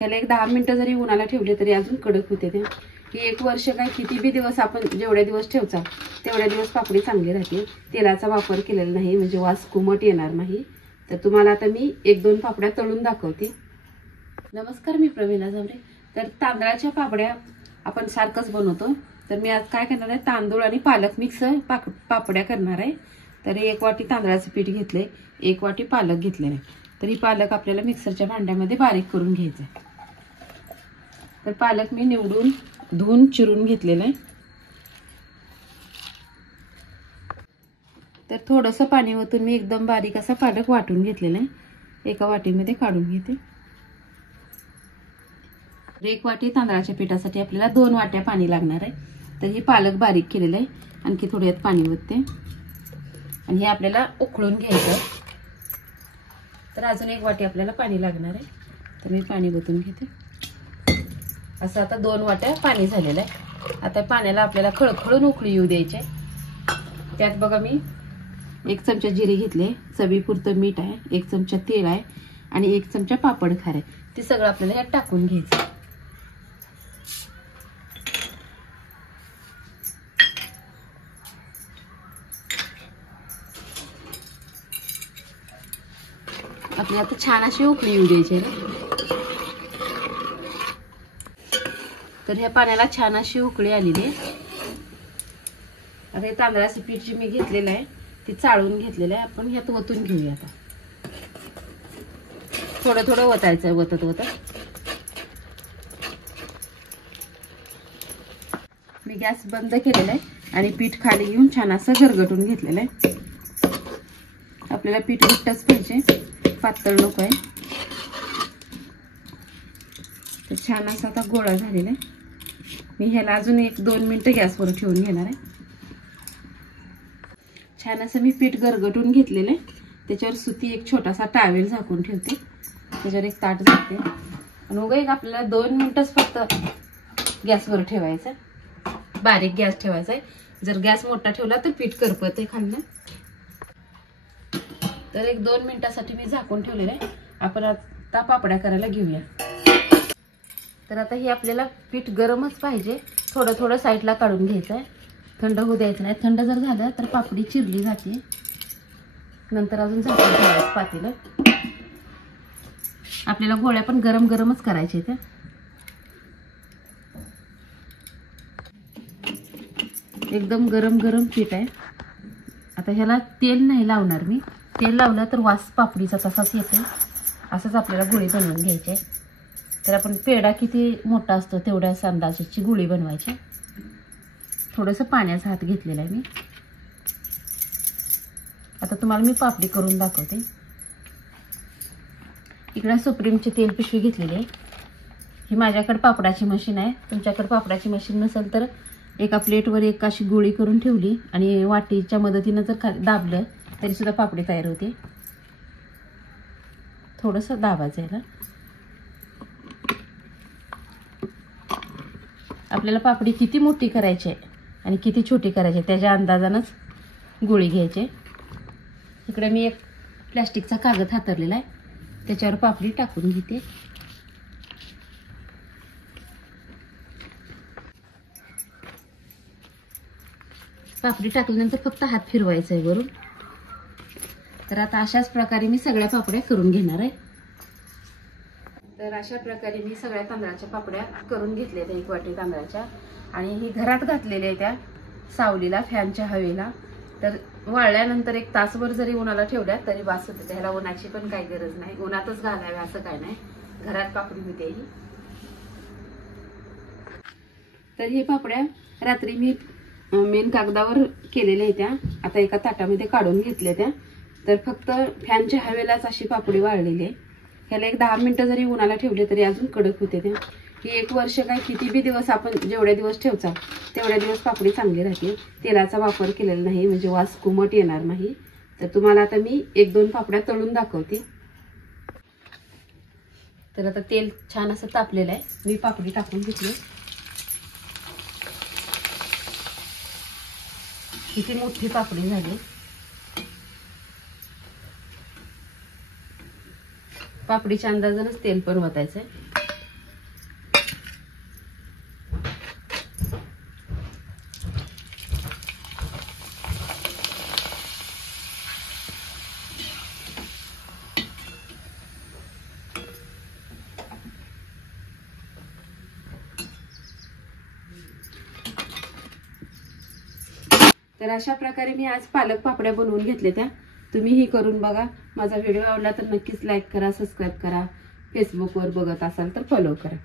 त्याला एक 10 मिनिटं जरी उन्हाला ठेवले तरी अजून कडक होते ते. ही 1 वर्ष काय किती बी दिवस आपण जेवढे दिवस ठेवचा तेवढ्या दिवस पापडी चांगली राहते. तेलाचा वापर केलेला नाही म्हणजे वास कुमट येणार नाही. तर तुम्हाला आता मी 1-2 पापड्या तळून दाखवते. नमस्कार, मी प्रवीणा जावरे. तर तांदळाच्या पापड्या आपण सारखंच बनवतो. तर मी आज काय करणार आहे, तांदूळ आणि पालक मिक्स पापड्या करणार आहे. तर 1 वाटी तांदळाचं पीठ घेतले, 1 वाटी पालक घेतलेला आहे. तर ही पालक आपल्याला मिक्सरच्या भांड्यामध्ये बारीक करून घ्यायचं आहे. तर पालक मी निवडून धुवून चिरून घेतलेला आहे. तर थोडंसं पाणी ओतून मी एकदम बारीक असा पालक वाटून घेतलेला आहे. एका वाटीमध्ये काढून घेते. 1 वाटी तांदळाच्या पिठासाठी आपल्याला 2 वाट्या पाणी लागणार आहे. तर ही पालक बारीक केलेलं आहे. आणखी थोडे पाणी ओतते आणि हे आपल्याला उकळून घ्यायचं. तर अजून 1 वाटी आपल्याला पाणी लागणार आहे. तर मी पाणी ओतून घेते. असं आता 2 वाट्या पाणी झालेलं आहे. आता पाण्याला आपल्याला खळखळून उकळी येऊ द्यायचे. त्यात बघा मी 1 चमचा जिरे घेतले, चवीपुरतं मीठ आहे, 1 चमचा तेल आहे आणि 1 चमचा पापड खार आहे. ते सगळं आपल्याला यात टाकून घ्यायचं. आपल्याला आता छान अशी उकळी येऊ द्यायची. तर ह्या पाण्याला छान अशी उकळी आलेली आहे. आता हे तांदळाचं पीठ जे मी घेतलेलं आहे ते चाळून घेतलेलं आहे. आपण ह्यात ओतून घेऊया. आता थोडं थोडं ओतायचं, ओतत ओतत. मी गॅस बंद केलेला आहे आणि पीठ खाली घेऊन छान असं गरगटून घेतलेलं आहे. आपल्याला पीठ घट्टच पाहिजे, पातळ नको आहे. तर छान असा आता गोळा झालेला आहे. मी ह्याला अजून 1-2 मिनिटं गॅसवर ठेवून घेणार आहे. छान असं मी पीठ गरगटून घेतलेलं आहे. त्याच्यावर सुती एक छोटासा टावेल झाकून ठेवते. त्याच्यावर एक ताट झाकते आणि उगा एक आपल्याला 2 मिनिटच फक्त गॅसवर ठेवायचं. बारीक गॅस ठेवायचा आहे. जर गॅस मोठा ठेवला तर पीठ करपते खाल्लं. तर 1-2 मिनिटासाठी मी झाकून ठेवलेलं आहे. आपण आता पापड्या करायला घेऊया. तर आता हे आपल्याला पीठ गरमच पाहिजे. थोडं थोडं साईडला काढून घ्यायचं आहे. थंड होऊ द्यायचं नाही. थंड जर झालं तर पापडी चिरली जाते. नंतर अजून झाकून ठेवायचं पातेलं. आपल्याला गोळ्या पण गरम गरमच करायचे त्या. एकदम गरम गरम पीठ आहे. आता ह्याला तेल नाही लावणार मी. तेल लावलं तर वास पापडीचा तसाच येते. असंच आपल्याला गोळी बनवून घ्यायची आहे. तर आपण पेढा किती मोठा असतो तेवढ्याच अंदाजाची गोळी बनवायची. थोडंसं पाण्याचा हात घेतलेला आहे मी. आता तुम्हाला मी पापडी करून दाखवते. इकडे सुप्रीमची तेल पिशवी घेतलेली आहे. ही माझ्याकडे पापडाची मशीन आहे. तुमच्याकडे पापडाची मशीन नसेल तर एका प्लेटवर एक अशी गोळी करून ठेवली आणि वाटीच्या मदतीनं जर दाबलं तरी सुद्धा पापडी तयार होते. थोडंसं दाबायचं याला. आपल्याला पापडी किती मोठी करायची आहे आणि किती छोटी करायची त्याच्या अंदाजानंच गोळी घ्यायची. इकडे मी एक प्लास्टिकचा कागद हातरलेला आहे. त्याच्यावर पापडी टाकून घेते. पापडी टाकल्यानंतर फक्त हात फिरवायचा आहे वरून. तर आता अशाच प्रकारे मी सगळ्या पापड्या करून घेणार आहे. तर अशा प्रकारे मी सगळ्या तांदळाच्या पापड्या करून घेतल्या. 1 वाटी तांदळाच्या आणि ही घरात घातलेल्या त्या सावलीला, फॅनच्या हवेला. तर वाळल्यानंतर 1 तासभर जरी उन्हाला ठेवल्या तरी वास होते. त्याला उन्हाची पण काही गरज नाही. उन्हातच घालाव्या असं काय नाही. घरात पापडी होते ही. तर हे पापड्या रात्री मी मेन कागदावर केलेल्या आहेत त्या. आता एका ताटामध्ये काढून घेतल्या त्या. तर फक्त फॅनच्या हवेलाच अशी पापडी वाळलेली आहे. ह्याला एक 10 मिनिटं जरी उन्हाला ठेवले तरी अजून कडक होते त्या. ही 1 वर्ष काय किती बी दिवस आपण जेवढ्या दिवस ठेवचा तेवढ्या दिवस पापडी चांगली राहते. तेलाचा वापर केलेला नाही म्हणजे वास कुमट येणार नाही. तर तुम्हाला आता मी 1-2 पापड्या तळून दाखवते. तर आता तेल छान असं तापलेलं आहे. मी पापडी टाकून घेतली. किती मोठी पापडी झाली. पापडीच्या अंदाजानच तेल पण ओतायचंय. तर अशा प्रकारे मी आज पालक पापड्या बनवून घेतल्या त्या. तुम्हीही करून बघा. माझा व्हिडिओ आवडला तर नक्कीच लाईक करा, सबस्क्राईब करा. फेसबुकवर बघत असाल तर फॉलो करा.